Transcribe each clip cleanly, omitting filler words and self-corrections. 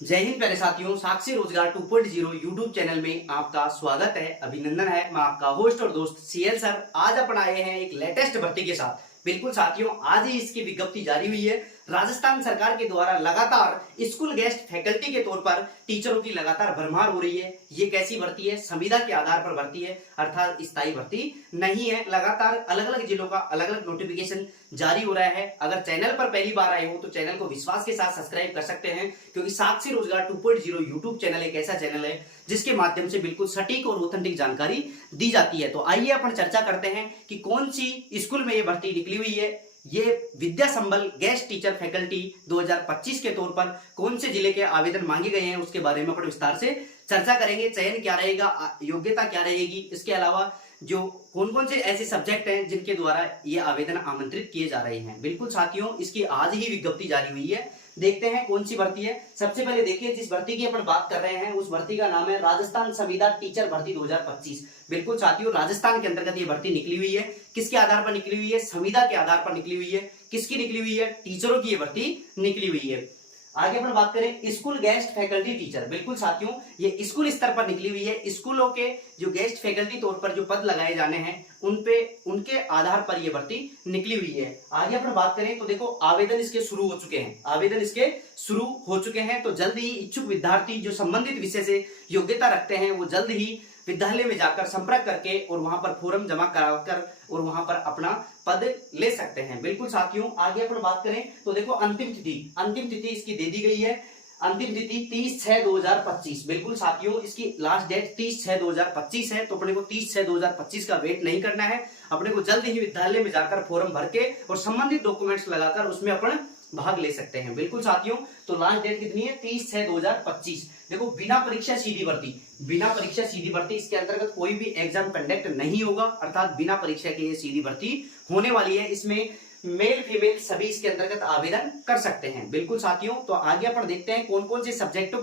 जय हिंद प्यारे साथियों, साक्षी रोजगार 2.0 यूट्यूब चैनल में आपका स्वागत है, अभिनंदन है। मैं आपका होस्ट और दोस्त सीएल सर। आज अपन आए हैं एक लेटेस्ट भर्ती के साथ। बिल्कुल साथियों, आज ही इसकी विज्ञप्ति जारी हुई है। राजस्थान सरकार के द्वारा लगातार स्कूल गेस्ट फैकल्टी के तौर पर टीचरों की लगातार भरमार हो रही है। ये कैसी भर्ती है? संविदा के आधार पर भर्ती है, अर्थात स्थायी भर्ती नहीं है। लगातार अलग अलग जिलों का अलग अलग नोटिफिकेशन जारी हो रहा है। अगर चैनल पर पहली बार आए हो तो चैनल को विश्वास के साथ सब्सक्राइब कर सकते हैं, क्योंकि साक्षी रोजगार 2.0 यूट्यूब चैनल एक ऐसा चैनल है जिसके माध्यम से बिल्कुल सटीक और ऑथेंटिक जानकारी दी जाती है। तो आइए अपन चर्चा करते हैं कि कौन सी स्कूल में ये भर्ती निकली हुई है। ये विद्या संबल गेस्ट टीचर फैकल्टी 2025 के तौर पर कौन से जिले के आवेदन मांगे गए हैं उसके बारे में अपन विस्तार से चर्चा करेंगे। चयन क्या रहेगा, योग्यता क्या रहेगी, इसके अलावा जो कौन कौन से ऐसे सब्जेक्ट हैं जिनके द्वारा ये आवेदन आमंत्रित किए जा रहे हैं। बिल्कुल साथियों, इसकी आज ही विज्ञप्ति जारी हुई है। देखते हैं कौन सी भर्ती है। सबसे पहले देखिए, जिस भर्ती की अपन बात कर रहे हैं उस भर्ती का नाम है राजस्थान संविदा टीचर भर्ती 2025। बिल्कुल साथियों, राजस्थान के अंतर्गत ये भर्ती निकली हुई है। किसके आधार पर निकली हुई है? संविदा के आधार पर निकली हुई है। किसकी निकली हुई है? टीचरों की ये भर्ती निकली हुई है। आगे अपन बात करें स्कूल गेस्ट फैकल्टी टीचर। बिल्कुल साथियों, ये स्कूल स्तर पर निकली हुई है। स्कूलों के जो गेस्ट फैकल्टी तौर पर जो पद लगाए जाने हैं उनके आधार पर यह भर्ती निकली हुई है। आगे अपन बात करें तो देखो, आवेदन इसके शुरू हो चुके हैं। आवेदन इसके शुरू हो चुके हैं। तो जल्द ही इच्छुक विद्यार्थी जो संबंधित विषय से योग्यता रखते हैं वो जल्द ही विद्यालय में जाकर संपर्क करके और वहां पर फॉर्म जमा कराकर और वहां पर अपना पद ले सकते हैं। बिल्कुल साथियों, आगे अपन बात करें तो देखो, अंतिम तिथि इसकी दे दी गई है। अंतिम तिथि 30/6/2025। बिल्कुल साथियों, इसकी लास्ट डेट 30/6/2025 है। तो अपने को 30/6/2025 का वेट नहीं करना है। अपने को जल्द ही विद्यालय में जाकर फॉर्म भर के और संबंधित डॉक्यूमेंट्स लगाकर उसमें अपन भाग ले सकते हैं। बिल्कुल साथियों, तो लास्ट डेट कितनी है? 30/6/2025। देखो, बिना परीक्षा सीधी भर्ती, बिना परीक्षा सीधी भर्ती, इसके अंतर्गत कोई भी एग्जाम कंडक्ट नहीं होगा, अर्थात बिना परीक्षा के ये सीधी भर्ती होने वाली है। इसमें मेल फीमेल सभी इसके अंतर्गत आवेदन कर सकते हैं। बिल्कुल साथियों, तो आगे अपन देखते हैं कौन कौन से सब्जेक्टों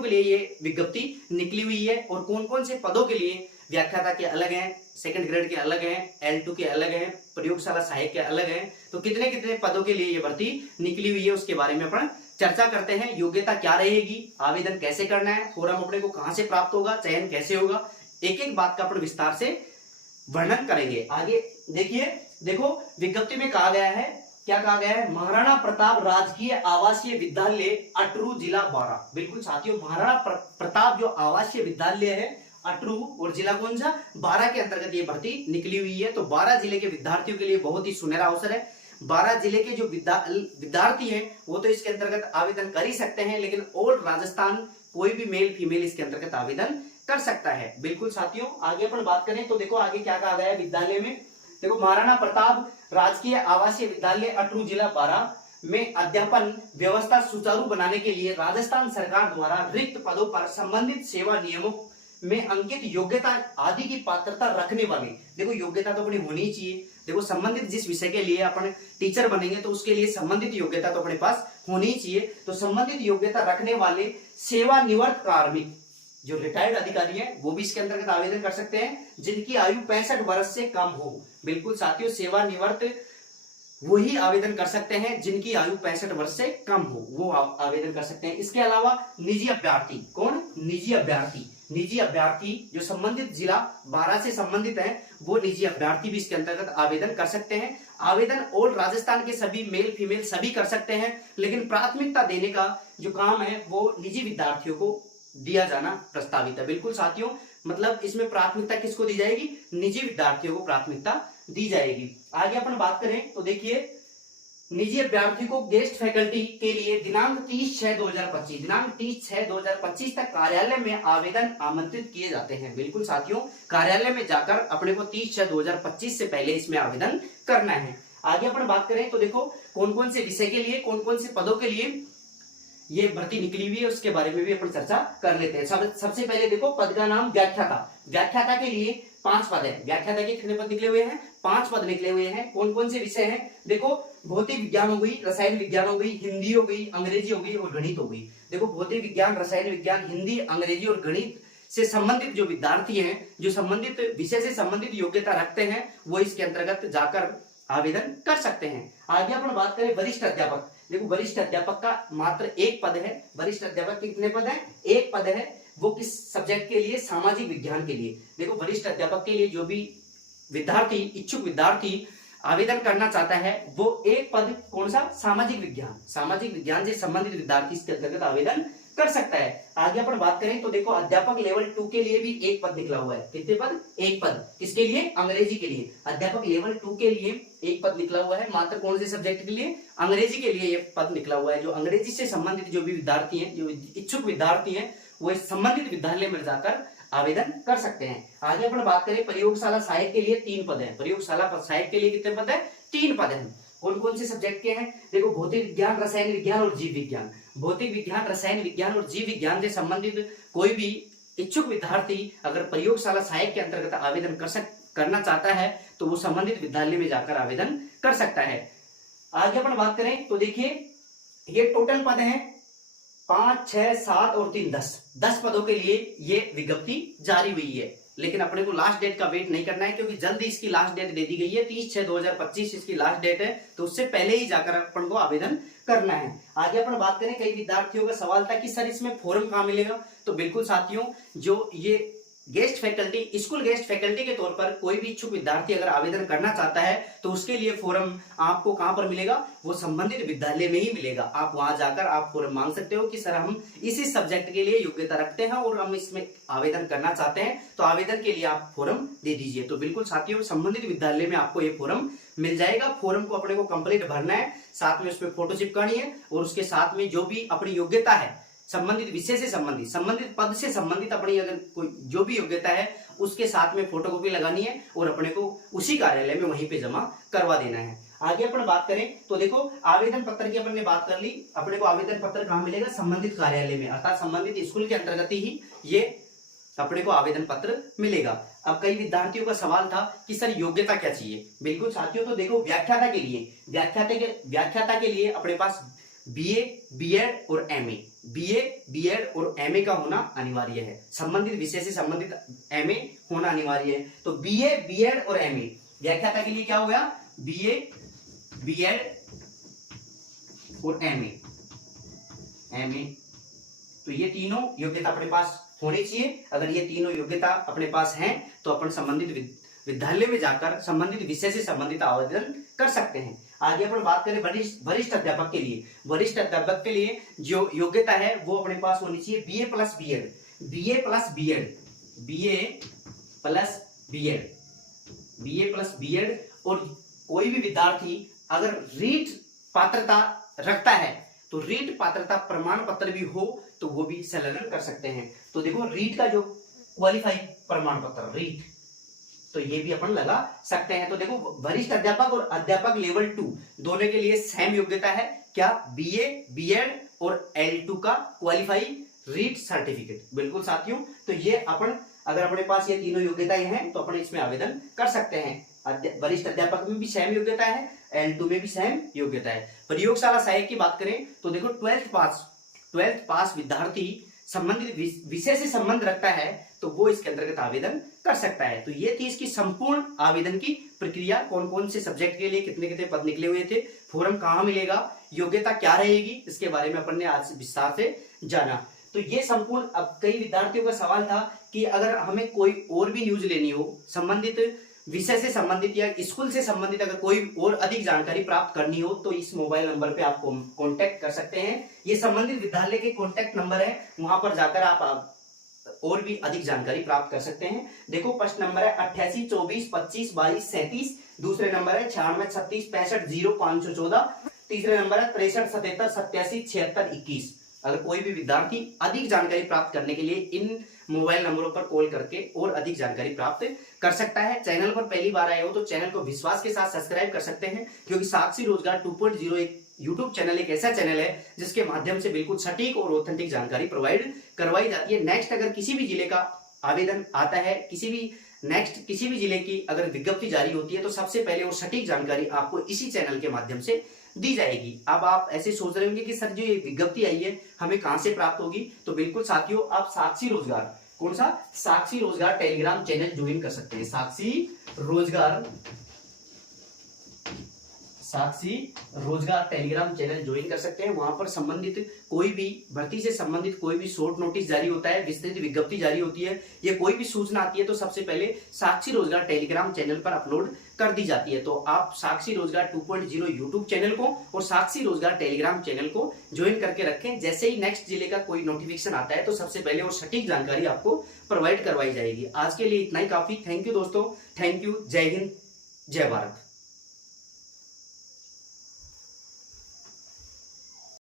के लिए ये विज्ञप्ति निकली हुई है और कौन कौन से पदों के लिए। व्याख्याता के अलग हैं, सेकंड ग्रेड के अलग हैं, L2 के अलग हैं, प्रयोगशाला सहायक के अलग हैं। तो कितने कितने पदों के लिए ये भर्ती निकली हुई है उसके बारे में अपन चर्चा करते हैं। योग्यता क्या रहेगी, आवेदन कैसे करना है, फॉर्म अपने को कहां से प्राप्त होगा, चयन कैसे होगा, एक एक बात का अपन विस्तार से वर्णन करेंगे। आगे देखिए, देखो विज्ञप्ति में कहा गया है, क्या कहा गया है? महाराणा प्रताप राजकीय आवासीय विद्यालय अटरू जिला 12। बिल्कुल साथियों, महाराणा प्रताप जो आवासीय विद्यालय है अटरू और जिला कौन सा? 12 के अंतर्गत ये भर्ती निकली हुई है। तो 12 जिले के विद्यार्थियों के लिए बहुत ही सुनहरा अवसर है। 12 जिले के जो विद्यार्थी हैं वो तो इसके अंतर्गत आवेदन कर ही सकते हैं, लेकिन ऑल राजस्थान कोई भी मेल फीमेल इसके अंतर्गत आवेदन कर सकता है। बिल्कुल साथियों, आगे अपन बात करें तो देखो आगे क्या कहा गया है विद्यालय में। देखो, महाराणा प्रताप राजकीय आवासीय विद्यालय अटरू जिला 12 में अध्यापन व्यवस्था सुचारू बनाने के लिए राजस्थान सरकार द्वारा रिक्त पदों पर संबंधित सेवा नियमों में अंकित योग्यता आदि की पात्रता रखने वाले। देखो, योग्यता तो अपनी होनी चाहिए। देखो, संबंधित जिस विषय के लिए अपन टीचर बनेंगे तो उसके लिए संबंधित योग्यता तो अपने पास होनी चाहिए। तो संबंधित योग्यता रखने वाले सेवानिवृत्त कार्मिक जो रिटायर्ड अधिकारी हैं वो भी इसके अंतर्गत आवेदन कर सकते हैं, जिनकी आयु 65 वर्ष से कम हो। बिल्कुल साथियों, सेवानिवृत्त वही आवेदन कर सकते हैं जिनकी आयु 65 वर्ष से कम हो, वो आवेदन कर सकते हैं। इसके अलावा निजी अभ्यर्थी, कौन? निजी अभ्यर्थी जो संबंधित जिला 12 से संबंधित हैं वो निजी अभ्यर्थी भी इसके अंतर्गत आवेदन कर सकते हैं। आवेदन ऑल राजस्थान के सभी मेल फीमेल सभी कर सकते हैं, लेकिन प्राथमिकता देने का जो काम है वो निजी विद्यार्थियों को दिया जाना प्रस्तावित है। बिल्कुल साथियों, मतलब इसमें प्राथमिकता किसको दी जाएगी? निजी विद्यार्थियों को प्राथमिकता दी जाएगी। आगे अपन बात करें तो देखिए, निजी अभ्यर्थी को गेस्ट फैकल्टी के लिए दिनांक 30/6/2025 तक कार्यालय में आवेदन आमंत्रित किए जाते हैं। बिल्कुल साथियों, कार्यालय में जाकर अपने को 30/6/2025 से पहले इसमें आवेदन करना है। आगे अपन बात करें तो देखो, कौन कौन से विषय के लिए, कौन कौन से पदों के लिए ये भर्ती निकली हुई है उसके बारे में भी अपन चर्चा कर लेते हैं। सबसे पहले देखो, पद का नाम व्याख्याता के लिए 5 पद है। व्याख्याता के कितने पद निकले हुए हैं? 5 पद निकले हुए हैं। कौन कौन से विषय हैं? देखो, भौतिक विज्ञान हो गई, रसायन विज्ञान हो गई, हिंदी हो गई, अंग्रेजी हो गई और गणित हो गई। देखो, भौतिक विज्ञान, रसायन विज्ञान, हिंदी, अंग्रेजी और गणित से संबंधित जो विद्यार्थी हैं, जो संबंधित विषय से संबंधित योग्यता रखते हैं, वो इसके अंतर्गत जाकर आवेदन कर सकते हैं। आगे अपन बात करें वरिष्ठ अध्यापक। देखो वरिष्ठ अध्यापक का मात्र एक पद है। वरिष्ठ अध्यापक के कितने पद है? एक पद है। वो किस सब्जेक्ट के लिए? सामाजिक विज्ञान के लिए। देखो वरिष्ठ अध्यापक के लिए जो भी विद्यार्थी, इच्छुक विद्यार्थी आवेदन करना चाहता है वो एक पद कौन सा? सामाजिक विज्ञान। सामाजिक विज्ञान से संबंधित विद्यार्थी इसके अंतर्गत आवेदन कर सकता है। आगे अपन बात करें तो देखो अध्यापक लेवल 2 के लिए भी एक पद निकला हुआ है। कितने पद? एक पद। किसके लिए? अंग्रेजी के लिए। अध्यापक लेवल 2 के लिए एक पद निकला हुआ है। मात्र कौन से सब्जेक्ट के लिए? अंग्रेजी के लिए ये पद निकला हुआ है। जो अंग्रेजी से संबंधित जो भी विद्यार्थी हैं, जो इच्छुक विद्यार्थी हैं, वो संबंधित विद्यालय में जाकर आवेदन कर सकते हैं। आगे अपन बात करें प्रयोगशाला सहायक के लिए 3 पद है। प्रयोगशाला सहायक के लिए कितने पद है? 3 पद हैं। कौन कौन से सब्जेक्ट के हैं? देखो भौतिक विज्ञान, रसायन विज्ञान और जीव विज्ञान। भौतिक विज्ञान, रसायन विज्ञान और जीव विज्ञान से संबंधित कोई भी इच्छुक विद्यार्थी अगर प्रयोगशाला सहायक के अंतर्गत आवेदन करना चाहता है तो वो संबंधित विद्यालय में जाकर आवेदन कर सकता है। आगे अपन बात करें तो देखिए ये टोटल पद हैं 5, 6, 7 और 3, 10 पदों के लिए ये विज्ञप्ति जारी हुई है। लेकिन अपने को लास्ट डेट का वेट नहीं करना है क्योंकि जल्दी इसकी लास्ट डेट दे दी गई है। 30/6/2025 इसकी लास्ट डेट है, तो उससे पहले ही जाकर अपन को आवेदन करना है। आगे अपन बात करें, कई विद्यार्थियों का सवाल था कि सर इसमें फॉर्म कहाँ मिलेगा? तो बिल्कुल साथियों, जो ये guest faculty, school guest faculty के तौर पर कोई भी इच्छुक विद्यार्थी अगर आवेदन करना चाहता है तो उसके लिए फॉर्म आपको कहां पर मिलेगा? वो संबंधित विद्यालय में ही मिलेगा। आप वहां जाकर आप फॉर्म मांग सकते हो कि सर हम इसी सब्जेक्ट के लिए योग्यता रखते हैं और हम इसमें आवेदन करना चाहते हैं, तो आवेदन के लिए आप फॉर्म दे दीजिए। तो बिल्कुल साथियों, संबंधित विद्यालय में आपको ये फॉर्म मिल जाएगा। फॉर्म को अपने को कंप्लीट भरना है, साथ में उसमें फोटो चिपकानी है और उसके साथ में जो भी अपनी योग्यता है, संबंधित विषय से संबंधित, संबंधित पद से संबंधित अपनी अगर कोई जो भी योग्यता है उसके साथ में फोटोकॉपी लगानी है और अपने को उसी कार्यालय में वहीं पे जमा करवा देना है। आगे अपन बात करें तो देखो आवेदन पत्र की अपन ने बात कर ली। अपने को आवेदन पत्र कहाँ मिलेगा? संबंधित कार्यालय में, अर्थात संबंधित स्कूल के अंतर्गत ही ये अपने को आवेदन पत्र मिलेगा। अब कई विद्यार्थियों का सवाल था कि सर योग्यता क्या चाहिए? बिल्कुल साथियों, तो देखो व्याख्याता के लिए अपने पास बीए, बीएड और एमए, बीए, बीएड और एमए का होना अनिवार्य है। संबंधित विषय से संबंधित एमए होना अनिवार्य है। तो बीए, बीएड और एमए व्याख्याता के लिए क्या हो गया? बीए, बीएड और एमए। तो ये तीनों योग्यता अपने पास होनी चाहिए। अगर ये तीनों योग्यता अपने पास हैं तो अपन संबंधित विद्यालय में जाकर संबंधित विषय से संबंधित आवेदन कर सकते हैं। आगे अपन बात करें वरिष्ठ अध्यापक के लिए। वरिष्ठ अध्यापक के लिए जो योग्यता है वो अपने पास होनी चाहिए BA plus BEd, BA plus BEd, BA plus BEd, BA plus BEd. और कोई भी विद्यार्थी अगर रीट पात्रता रखता है तो रीट पात्रता प्रमाण पत्र भी हो तो वो भी संलग्न कर सकते हैं। तो देखो रीट का जो क्वालिफाई प्रमाण पत्र रीट, तो ये भी अपन लगा सकते हैं। तो देखो वरिष्ठ अध्यापक और अध्यापक लेवल 2 दोनों के लिए सेम योग्यता है। क्या? बीए, बीएड और L2 का क्वालिफाई रीट सर्टिफिकेट। बिल्कुल साथियों, तो ये अपन अगर अपने पास ये तीनों योग्यताएं हैं तो अपन इसमें आवेदन कर सकते हैं। वरिष्ठ अध्यापक में भी सेम योग्यता है, L2 में भी सेम योग्यता है। प्रयोगशाला सहायक की बात करें तो देखो 12th पास विद्यार्थी संबंधित विषय से संबंध रखता है तो वो इसके अंतर्गत आवेदन कर सकता है। तो ये थी इसकी संपूर्ण आवेदन की प्रक्रिया। कौन कौन से सब्जेक्ट के लिए कितने कितने पद निकले हुए थे, फॉर्म कहाँ मिलेगा, योग्यता क्या रहेगी, इसके बारे में अपन ने आज विस्तार से जाना। तो ये संपूर्ण। अब कई विद्यार्थियों का सवाल था कि अगर हमें कोई और भी न्यूज लेनी हो, संबंधित विषय से संबंधित या स्कूल से संबंधित अगर कोई और अधिक जानकारी प्राप्त करनी हो तो इस मोबाइल नंबर पे आप कांटेक्ट कर सकते हैं। ये संबंधित विद्यालय के कांटेक्ट नंबर है, वहां पर जाकर आप और भी अधिक जानकारी प्राप्त कर सकते हैं। देखो फर्स्ट नंबर है 88 24 25 22 37, दूसरे नंबर है 96 36 65 0 514, तीसरे नंबर है 63 77 87 76 21। अगर कोई भी विद्यार्थी अधिक जानकारी प्राप्त करने के लिए इन मोबाइल नंबरों पर कॉल करके और अधिक जानकारी प्राप्त कर सकता है। चैनल पर पहली बार आए हो तो चैनल को विश्वास के साथ सब्सक्राइब कर सकते हैं, क्योंकि साक्षी रोजगार 2.0 एक यूट्यूब चैनल एक ऐसा चैनल है जिसके माध्यम से बिल्कुल सटीक और ऑथेंटिक जानकारी प्रोवाइड करवाई जाती है। नेक्स्ट अगर किसी भी जिले का आवेदन आता है, किसी भी जिले की अगर विज्ञप्ति जारी होती है तो सबसे पहले और सटीक जानकारी आपको इसी चैनल के माध्यम से दी जाएगी। अब आप ऐसे सोच रहे होंगे कि सर जो ये विज्ञप्ति आई है हमें कहां से प्राप्त होगी, तो बिल्कुल साथियों आप साक्षी रोजगार, कौन सा? साक्षी रोजगार टेलीग्राम चैनल ज्वाइन कर सकते हैं। साक्षी रोजगार साक्षी रोजगार टेलीग्राम चैनल ज्वाइन कर सकते हैं। वहां पर संबंधित कोई भी भर्ती से संबंधित कोई भी शॉर्ट नोटिस जारी होता है, विस्तृत विज्ञप्ति जारी होती है, या कोई भी सूचना आती है तो सबसे पहले साक्षी रोजगार टेलीग्राम चैनल पर अपलोड कर दी जाती है। तो आप साक्षी रोजगार 2.0 यूट्यूब चैनल को और साक्षी रोजगार टेलीग्राम चैनल को ज्वाइन करके रखें। जैसे ही नेक्स्ट जिले का कोई नोटिफिकेशन आता है तो सबसे पहले और सटीक जानकारी आपको प्रोवाइड करवाई जाएगी। आज के लिए इतना ही काफी। थैंक यू दोस्तों, थैंक यू। जय हिंद, जय भारत।